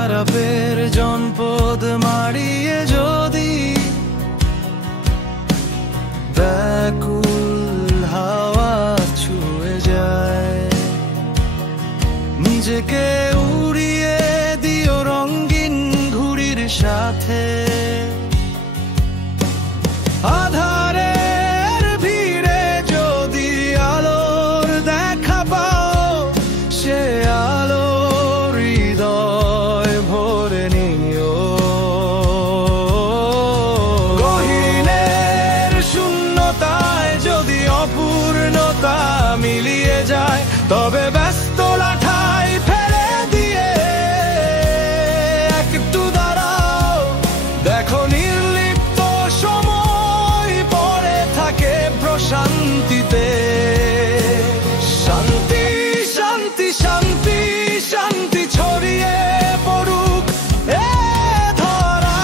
খারাপের জনপদ মারিয়ে যদি ব্যাকুল হাওয়া ছুঁয়ে যায়, নিজেকে উড়িয়ে দিও রঙিন ঘুড়ির সাথে। আধারের ভিড়ে যদি আলোর দেখা পাও, সে আলো হৃদয় ভরে নিও। গহীনের শূন্যতায় যদি অপূর্ণতা মিলিয়ে যায়, তবে ব্যস্ত লাঠাই ফেলে দিয়ে একটু দাঁড়াও। দেখো নির্লিপ্ত সময় পড়ে থাকে প্রশান্তিতে। শান্তি শান্তি শান্তি শান্তি ছড়িয়ে পড়ুক এ ধরা।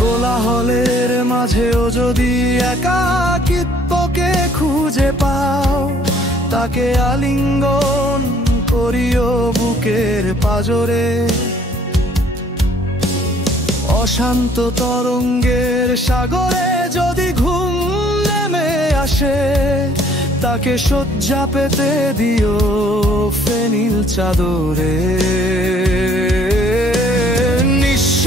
কোলাহলের মাঝেও যদি একাকিত্বকে খুঁজে পাও, তাকে আলিঙ্গন করিও বুকের পাজরে। অশান্ত তরঙ্গের সাগরে যদি ঘুম নেমে আসে, তাকে শয্যা পেতে দিও ফেনিল চাদরে। নিঃস্ব